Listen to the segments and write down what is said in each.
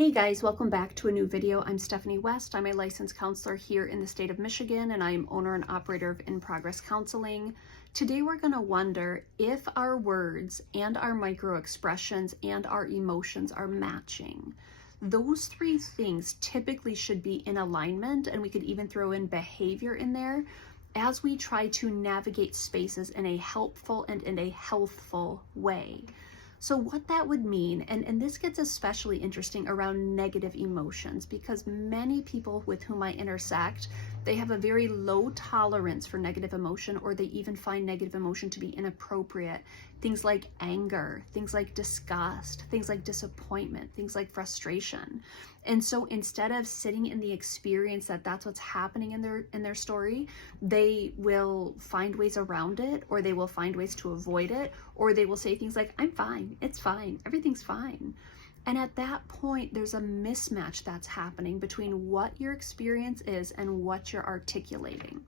Hey guys, welcome back to a new video. I'm Stephanie West. I'm a licensed counselor here in the state of Michigan, and I am owner and operator of In Progress Counseling. Today we're going to wonder if our words and our micro expressions and our emotions are matching. Those three things typically should be in alignment, and we could even throw in behavior in there as we try to navigate spaces in a helpful and in a healthful way. So what that would mean, and this gets especially interesting around negative emotions, because many people with whom I intersect, they have a very low tolerance for negative emotion, or they even find negative emotion to be inappropriate. Things like anger, things like disgust, things like disappointment, things like frustration. And so instead of sitting in the experience that that's what's happening in their story, they will find ways around it, or they will find ways to avoid it, or they will say things like, I'm fine, it's fine, everything's fine. And at that point, there's a mismatch that's happening between what your experience is and what you're articulating.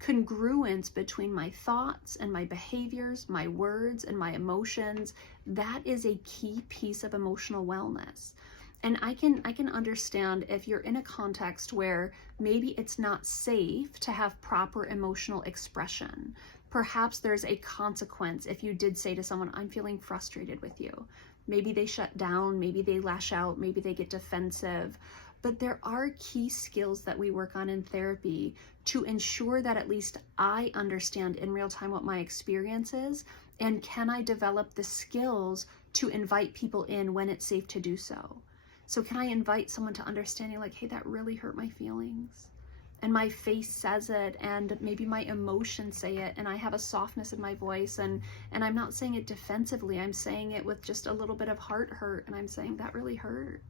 Congruence between my thoughts and my behaviors, my words and my emotions, that is a key piece of emotional wellness. And I can understand if you're in a context where maybe it's not safe to have proper emotional expression. Perhaps there's a consequence if you did say to someone, I'm feeling frustrated with you. Maybe they shut down, maybe they lash out, maybe they get defensive. But there are key skills that we work on in therapy to ensure that at least I understand in real time what my experience is, and can I develop the skills to invite people in when it's safe to do so. So can I invite someone to understanding like, hey, that really hurt my feelings. And my face says it, and maybe my emotions say it, and I have a softness in my voice, and I'm not saying it defensively, I'm saying it with just a little bit of heart hurt, and I'm saying that really hurt.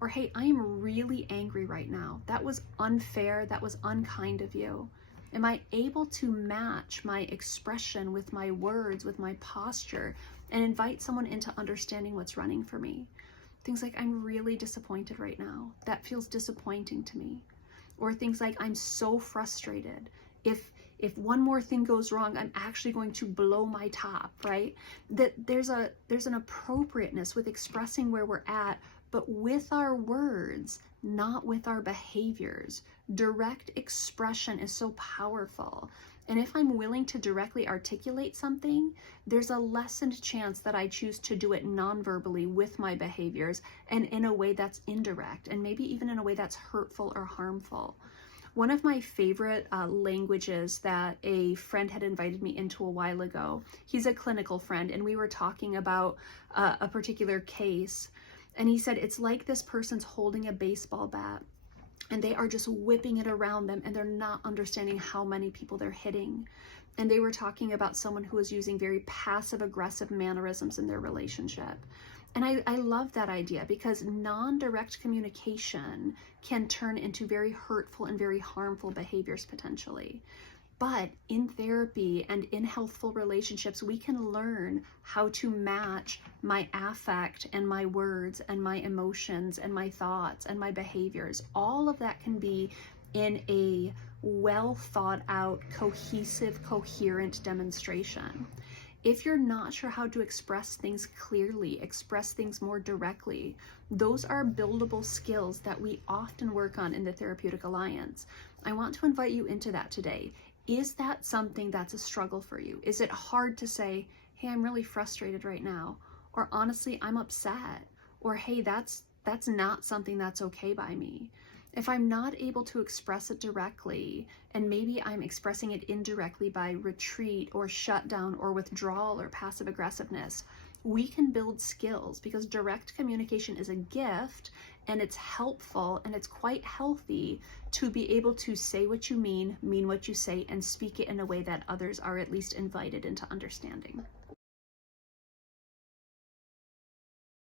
Or hey, I am really angry right now. That was unfair, that was unkind of you. Am I able to match my expression with my words, with my posture, and invite someone into understanding what's running for me? Things like, I'm really disappointed right now. That feels disappointing to me. Or things like, I'm so frustrated. If one more thing goes wrong, I'm actually going to blow my top, right? That there's an appropriateness with expressing where we're at, but with our words, not with our behaviors. Direct expression is so powerful. And if I'm willing to directly articulate something, there's a lessened chance that I choose to do it non-verbally with my behaviors and in a way that's indirect, and maybe even in a way that's hurtful or harmful. One of my favorite languages that a friend had invited me into a while ago, he's a clinical friend, and we were talking about a particular case, and he said, it's like this person's holding a baseball bat, and they are just whipping it around them, and they're not understanding how many people they're hitting. And they were talking about someone who was using very passive-aggressive mannerisms in their relationship. And I love that idea, because non-direct communication can turn into very hurtful and very harmful behaviors potentially. But in therapy and in healthful relationships, we can learn how to match my affect and my words and my emotions and my thoughts and my behaviors. All of that can be in a well thought out, cohesive, coherent demonstration. If you're not sure how to express things clearly, express things more directly, those are buildable skills that we often work on in the Therapeutic Alliance. I want to invite you into that today. Is that something that's a struggle for you? Is it hard to say, hey, I'm really frustrated right now? Or honestly, I'm upset? Or hey, that's not something that's okay by me. If I'm not able to express it directly, and maybe I'm expressing it indirectly by retreat or shutdown or withdrawal or passive aggressiveness, we can build skills, because direct communication is a gift, and it's helpful, and it's quite healthy to be able to say what you mean what you say, and speak it in a way that others are at least invited into understanding.